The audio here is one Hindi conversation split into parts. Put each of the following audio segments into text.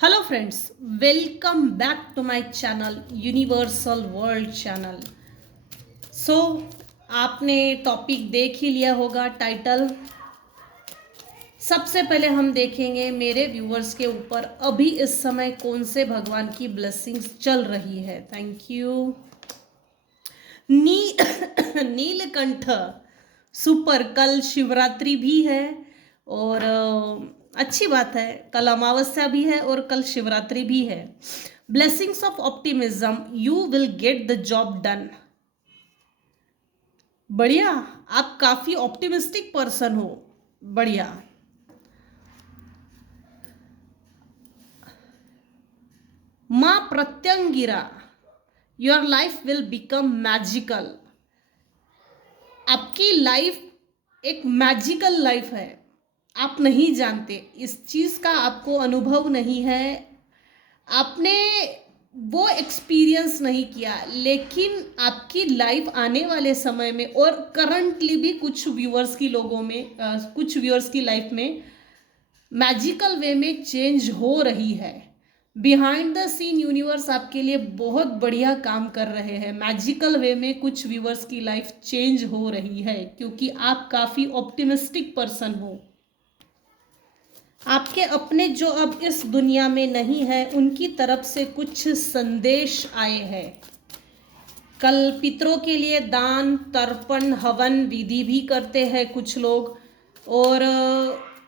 Hello friends, welcome back to my channel universal world channel. So आपने टॉपिक देख ही लिया होगा, टाइटल। सबसे पहले हम देखेंगे मेरे व्यूअर्स के ऊपर अभी इस समय कौन से भगवान की ब्लेसिंग्स चल रही है। Thank you. Knee Neelkanth super. कल शिवरात्रि भी है और अच्छी बात है, कल अमावस्या भी है और कल शिवरात्रि भी है। Blessings of optimism, you will get the job done. बढ़िया, आप काफी ऑप्टिमिस्टिक पर्सन हो। बढ़िया। माँ Pratyangira, your life will become magical. आपकी लाइफ एक मैजिकल लाइफ है। आप नहीं जानते, इस चीज़ का आपको अनुभव नहीं है, आपने वो एक्सपीरियंस नहीं किया, लेकिन आपकी लाइफ आने वाले समय में और करंटली भी कुछ व्यूअर्स की लोगों में कुछ व्यूअर्स की लाइफ में मैजिकल वे में चेंज हो रही है। बिहाइंड द सीन यूनिवर्स आपके लिए बहुत बढ़िया काम कर रहे हैं। मैजिकल वे में कुछ व्यूअर्स की लाइफ चेंज हो रही है क्योंकि आप काफ़ी ऑप्टिमिस्टिक पर्सन हो। आपके अपने जो अब इस दुनिया में नहीं है, उनकी तरफ से कुछ संदेश आए हैं। कल पितरों के लिए दान, तर्पण, हवन विधि भी करते हैं कुछ लोग, और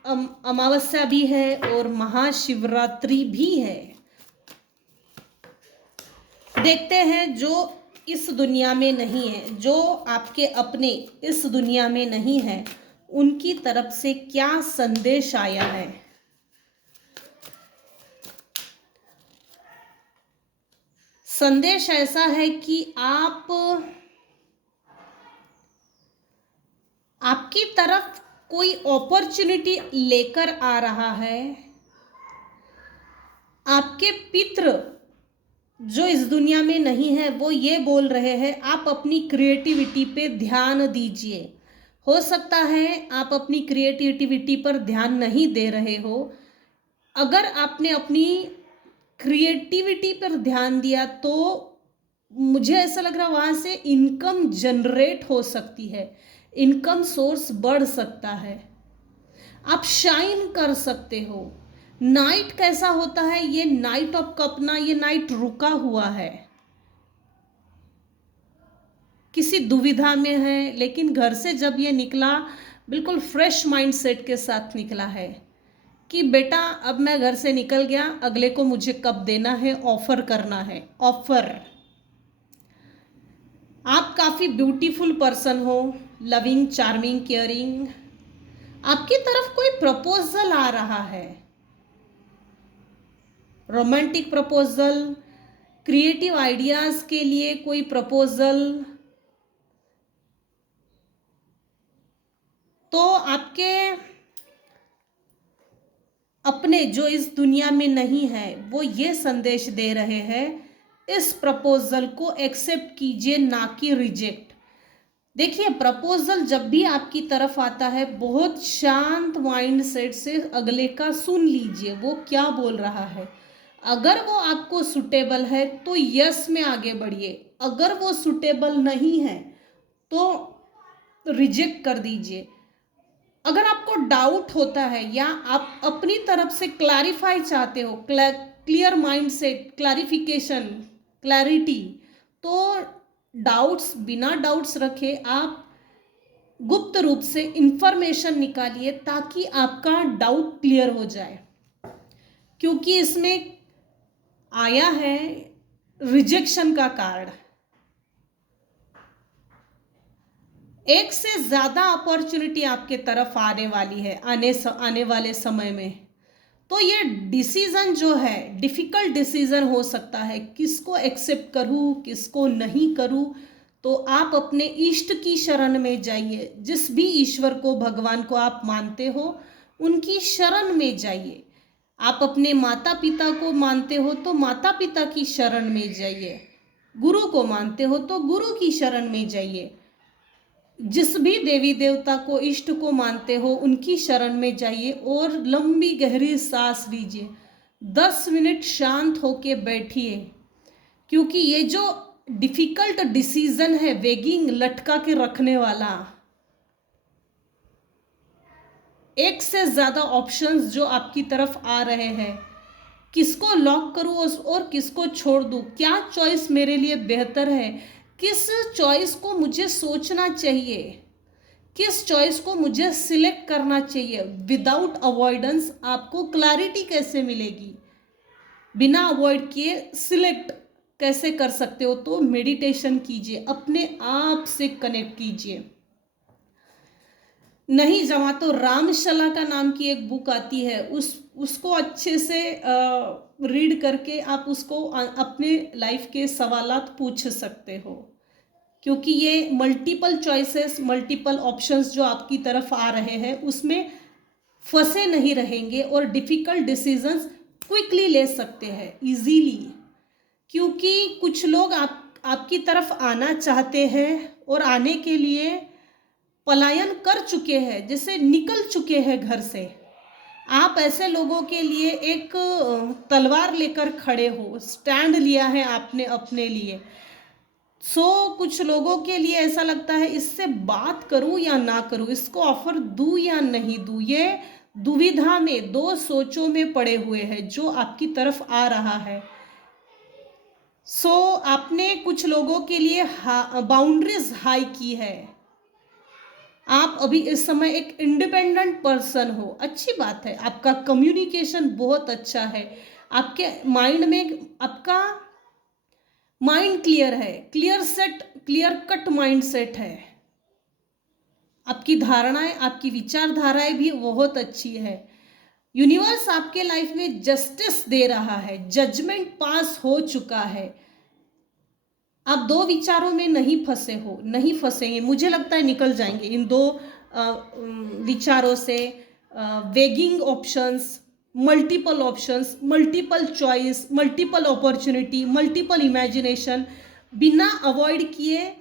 अमावस्या भी है और महाशिवरात्रि भी है। देखते हैं जो इस दुनिया में नहीं है, जो आपके अपने इस दुनिया में नहीं है, उनकी तरफ से क्या संदेश आया है। संदेश ऐसा है कि आपकी तरफ कोई अपॉर्चुनिटी लेकर आ रहा है। आपके पितृ जो इस दुनिया में नहीं है, वो ये बोल रहे हैं आप अपनी क्रिएटिविटी पे ध्यान दीजिए। हो सकता है आप अपनी क्रिएटिविटी पर ध्यान नहीं दे रहे हो। अगर आपने अपनी क्रिएटिविटी पर ध्यान दिया तो मुझे ऐसा लग रहा है वहाँ से इनकम जनरेट हो सकती है, इनकम सोर्स बढ़ सकता है, आप शाइन कर सकते हो। नाइट कैसा होता है, ये नाइट ऑफ कप ना, ये नाइट रुका हुआ है, किसी दुविधा में है, लेकिन घर से जब ये निकला बिल्कुल फ्रेश माइंडसेट के साथ निकला है कि बेटा अब मैं घर से निकल गया, अगले को मुझे कब देना है, ऑफर करना है। ऑफर। आप काफ़ी ब्यूटीफुल पर्सन हो, लविंग, चार्मिंग, केयरिंग। आपकी तरफ कोई प्रपोजल आ रहा है, रोमांटिक प्रपोजल, क्रिएटिव आइडियाज़ के लिए कोई प्रपोजल। तो आपके अपने जो इस दुनिया में नहीं है, वो ये संदेश दे रहे हैं इस प्रपोजल को एक्सेप्ट कीजिए, ना कि रिजेक्ट। देखिए, प्रपोजल जब भी आपकी तरफ आता है, बहुत शांत माइंड सेट से अगले का सुन लीजिए वो क्या बोल रहा है। अगर वो आपको सुटेबल है तो यस में आगे बढ़िए, अगर वो सुटेबल नहीं है तो रिजेक्ट कर दीजिए। अगर आपको डाउट होता है या आप अपनी तरफ से क्लैरिफाई चाहते हो, क्लियर माइंड से क्लैरिफिकेशन, क्लैरिटी, तो डाउट्स, बिना डाउट्स रखे आप गुप्त रूप से इंफॉर्मेशन निकालिए ताकि आपका डाउट क्लियर हो जाए। क्योंकि इसमें आया है रिजेक्शन का कार्ड। एक से ज़्यादा अपॉर्चुनिटी आपके तरफ आने वाली है आने वाले समय में। तो ये डिसीज़न जो है, डिफ़िकल्ट डिसीज़न हो सकता है, किसको एक्सेप्ट करूँ किसको नहीं करूँ। तो आप अपने इष्ट की शरण में जाइए, जिस भी ईश्वर को, भगवान को आप मानते हो, उनकी शरण में जाइए। आप अपने माता पिता को मानते हो तो माता पिता की शरण में जाइए, गुरु को मानते हो तो गुरु की शरण में जाइए, जिस भी देवी देवता को, इष्ट को मानते हो, उनकी शरण में जाइए और लंबी गहरी सांस लीजिए। 10 मिनट शांत होके बैठिए, क्योंकि ये जो डिफिकल्ट डिसीजन है, वेगिंग लटका के रखने वाला, एक से ज़्यादा ऑप्शंस जो आपकी तरफ आ रहे हैं, किसको लॉक करूँ और किसको छोड़ दूँ, क्या चॉइस मेरे लिए बेहतर है, किस चॉइस को मुझे सोचना चाहिए, किस चॉइस को मुझे सिलेक्ट करना चाहिए। विदाउट अवॉइडेंस आपको क्लैरिटी कैसे मिलेगी, बिना अवॉइड किए सिलेक्ट कैसे कर सकते हो। तो मेडिटेशन कीजिए, अपने आप से कनेक्ट कीजिए। नहीं जमा तो रामशला का नाम की एक बुक आती है, उसको अच्छे से रीड करके आप उसको अपने लाइफ के सवालात पूछ सकते हो, क्योंकि ये मल्टीपल चॉइसेस, मल्टीपल ऑप्शंस जो आपकी तरफ आ रहे हैं उसमें फंसे नहीं रहेंगे और डिफ़िकल्ट डिसीजंस क्विकली ले सकते हैं इजीली। क्योंकि कुछ लोग आपकी तरफ आना चाहते हैं और आने के लिए पलायन कर चुके हैं, जैसे निकल चुके हैं घर से। आप ऐसे लोगों के लिए एक तलवार लेकर खड़े हो, स्टैंड लिया है आपने अपने लिए। कुछ लोगों के लिए ऐसा लगता है इससे बात करूं या ना करूं, इसको ऑफर दूं या नहीं दूं। ये दुविधा में, दो सोचों में पड़े हुए हैं जो आपकी तरफ आ रहा है। आपने कुछ लोगों के लिए बाउंड्रीज हाई की है। आप अभी इस समय एक इंडिपेंडेंट पर्सन हो, अच्छी बात है। आपका कम्युनिकेशन बहुत अच्छा है, आपके माइंड में आपका माइंड क्लियर है, क्लियर कट माइंड सेट है। आपकी धारणाएं, आपकी विचारधाराएं भी बहुत अच्छी है। यूनिवर्स आपके लाइफ में जस्टिस दे रहा है, जजमेंट पास हो चुका है। आप दो विचारों में नहीं फंसे हो, नहीं फंसेंगे, मुझे लगता है निकल जाएंगे इन दो विचारों से। Weighing options, multiple options, multiple choice, multiple opportunity, multiple imagination, बिना अवॉइड किए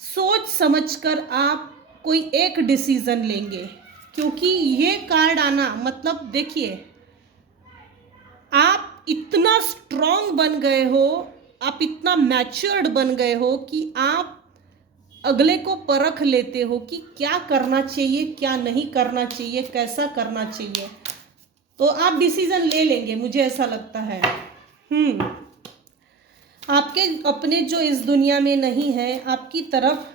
सोच समझकर आप कोई एक डिसीजन लेंगे। क्योंकि ये कार्ड आना मतलब, देखिए आप इतना स्ट्रांग बन गए हो, आप इतना मैच्योर्ड बन गए हो कि आप अगले को परख लेते हो कि क्या करना चाहिए, क्या नहीं करना चाहिए, कैसा करना चाहिए। तो आप डिसीजन ले लेंगे, मुझे ऐसा लगता है। आपके अपने जो इस दुनिया में नहीं है, आपकी तरफ,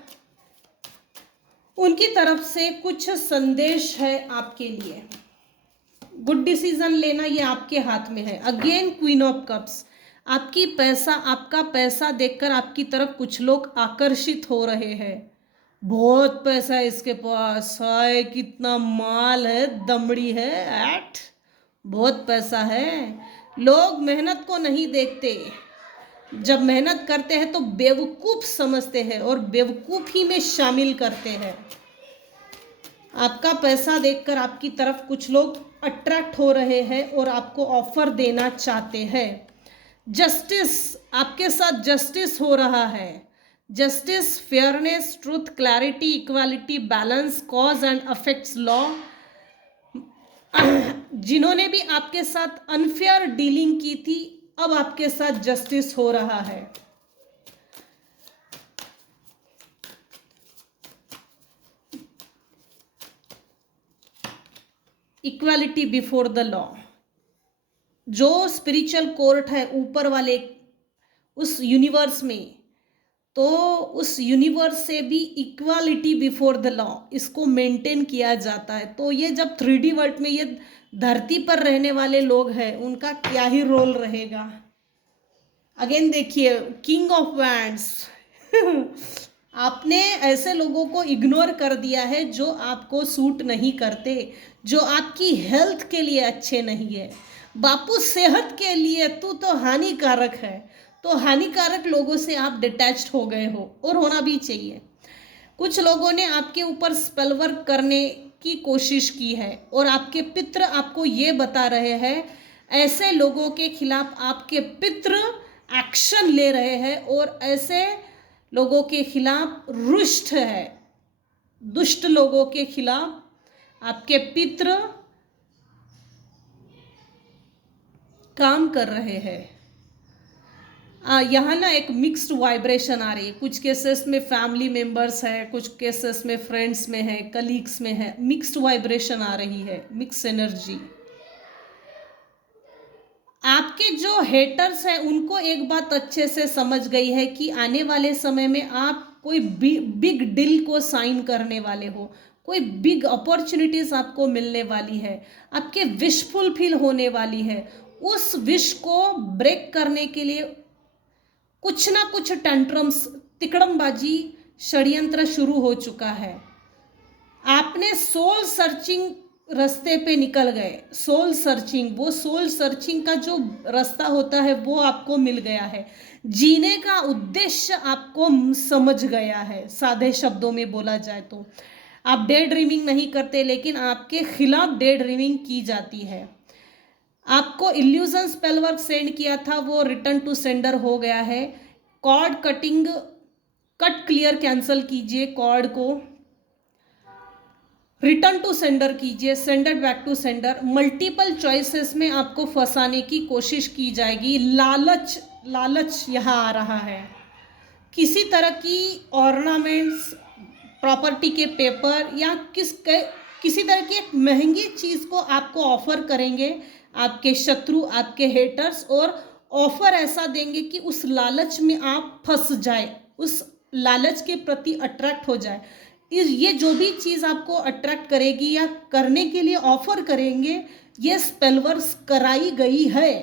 उनकी तरफ से कुछ संदेश है आपके लिए। गुड डिसीजन लेना ये आपके हाथ में है। अगेन क्वीन ऑफ कप्स, आपका पैसा देखकर आपकी तरफ कुछ लोग आकर्षित हो रहे हैं। बहुत पैसा है इसके पास, हाय कितना माल है, दमड़ी है, एट बहुत पैसा है। लोग मेहनत को नहीं देखते, जब मेहनत करते हैं तो बेवकूफ़ समझते हैं और बेवकूफ़ी में शामिल करते हैं। आपका पैसा देखकर आपकी तरफ कुछ लोग अट्रैक्ट हो रहे हैं और आपको ऑफर देना चाहते हैं। जस्टिस, आपके साथ जस्टिस हो रहा है। Justice, fairness, truth, clarity, equality, balance, cause and affects law. जिन्होंने भी आपके साथ अनफेयर डीलिंग की थी, अब आपके साथ जस्टिस हो रहा है। इक्वालिटी बिफोर द लॉ, जो स्पिरिचुअल कोर्ट है ऊपर वाले उस यूनिवर्स में, तो उस यूनिवर्स से भी इक्वालिटी बिफोर द लॉ इसको मेंटेन किया जाता है। तो ये जब 3D वर्ल्ड में ये धरती पर रहने वाले लोग हैं, उनका क्या ही रोल रहेगा। अगेन देखिए, किंग ऑफ वैंड्स आपने ऐसे लोगों को इग्नोर कर दिया है जो आपको सूट नहीं करते, जो आपकी हेल्थ के लिए अच्छे नहीं है। बापू सेहत के लिए तू तो हानिकारक है। तो हानिकारक लोगों से आप डिटैच्ड हो गए हो, और होना भी चाहिए। कुछ लोगों ने आपके ऊपर स्पेल वर्क करने की कोशिश की है और आपके पितृ आपको ये बता रहे हैं, ऐसे लोगों के खिलाफ आपके पितृ एक्शन ले रहे हैं और ऐसे लोगों के खिलाफ रुष्ट है। दुष्ट लोगों के खिलाफ आपके पितृ काम कर रहे हैं। यहाँ ना एक मिक्स्ड वाइब्रेशन आ रही है। कुछ केसेस में फैमिली मेंबर्स है, कुछ केसेस में फ्रेंड्स में है, कलीग्स में है। मिक्स्ड वाइब्रेशन आ रही है, मिक्स एनर्जी। आपके जो हेटर्स हैं उनको एक बात अच्छे से समझ गई है कि आने वाले समय में आप कोई बिग डील को साइन करने वाले हो, कोई बिग अपॉर्चुनिटीज आपको मिलने वाली है, आपके विश फुलफिल होने वाली है। उस विश को ब्रेक करने के लिए कुछ ना कुछ टेंट्रम्स, तिकड़मबाजी, षड्यंत्र शुरू हो चुका है। आपने सोल सर्चिंग रास्ते पे निकल गए। सोल सर्चिंग, वो सोल सर्चिंग का जो रास्ता होता है वो आपको मिल गया है। जीने का उद्देश्य आपको समझ गया है। सादे शब्दों में बोला जाए तो आप डे ड्रीमिंग नहीं करते, लेकिन आपके खिलाफ डे ड्रीमिंग की जाती है। आपको इल्यूजन स्पेल वर्क सेंड किया था, वो रिटर्न टू सेंडर हो गया है। Cord cutting, cut clear cancel कीजिए, कॉर्ड को रिटर्न टू सेंडर कीजिए, sender back to sender. Multiple choices में आपको फंसाने की कोशिश की जाएगी। लालच, लालच यहाँ आ रहा है। किसी तरह की ऑर्नामेंट्स, प्रॉपर्टी के पेपर या किसी तरह की एक महंगी चीज़ को आपको ऑफर करेंगे आपके शत्रु, आपके हेटर्स, और ऑफर ऐसा देंगे कि उस लालच में आप फंस जाए, उस लालच के प्रति अट्रैक्ट हो जाए। ये जो भी चीज़ आपको अट्रैक्ट करेगी या करने के लिए ऑफर करेंगे, ये स्पेलवर्क्स कराई गई है।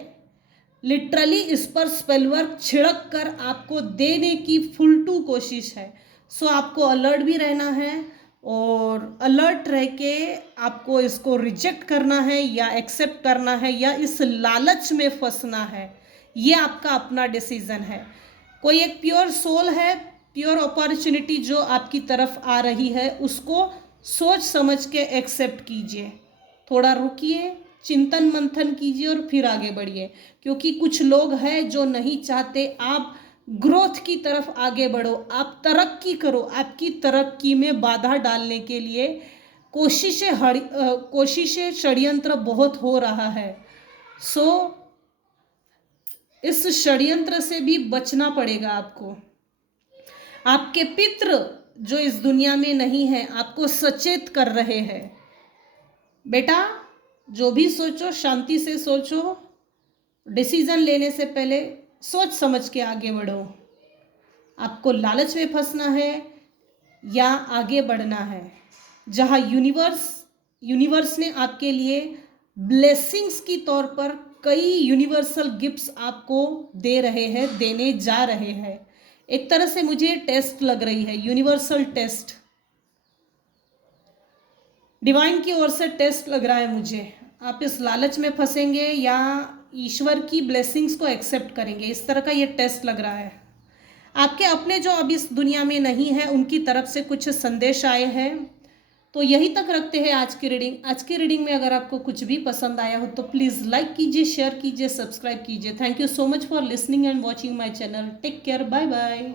लिटरली इस पर स्पेलवर्क छिड़क कर आपको देने की फुल टू कोशिश है। सो आपको अलर्ट भी रहना है, और अलर्ट रह के आपको इसको रिजेक्ट करना है या एक्सेप्ट करना है या इस लालच में फंसना है। ये आपका अपना डिसीजन है। कोई एक प्योर सोल है, प्योर अपॉर्चुनिटी जो आपकी तरफ आ रही है, उसको सोच समझ के एक्सेप्ट कीजिए। थोड़ा रुकिए, चिंतन मंथन कीजिए और फिर आगे बढ़िए। क्योंकि कुछ लोग हैं जो नहीं चाहते आप ग्रोथ की तरफ आगे बढ़ो, आप तरक्की करो। आपकी तरक्की में बाधा डालने के लिए कोशिशें षड्यंत्र बहुत हो रहा है। सो इस षड्यंत्र से भी बचना पड़ेगा आपको। आपके पितृ जो इस दुनिया में नहीं है आपको सचेत कर रहे हैं। बेटा, जो भी सोचो शांति से सोचो, डिसीजन लेने से पहले सोच समझ के आगे बढ़ो। आपको लालच में फंसना है या आगे बढ़ना है। जहाँ यूनिवर्स ने आपके लिए ब्लेसिंग्स की तौर पर कई यूनिवर्सल गिफ्ट्स आपको दे रहे हैं, देने जा रहे हैं। एक तरह से मुझे टेस्ट लग रही है, यूनिवर्सल टेस्ट, डिवाइन की ओर से टेस्ट लग रहा है मुझे। आप इस लालच में फंसेंगे या ईश्वर की ब्लेसिंग्स को एक्सेप्ट करेंगे, इस तरह का ये टेस्ट लग रहा है। आपके अपने जो अब इस दुनिया में नहीं है उनकी तरफ से कुछ संदेश आए हैं। तो यही तक रखते हैं आज की रीडिंग। आज की रीडिंग में अगर आपको कुछ भी पसंद आया हो तो प्लीज़ लाइक कीजिए, शेयर कीजिए, सब्सक्राइब कीजिए। Thank you so much for listening and watching my channel. Take care, bye bye.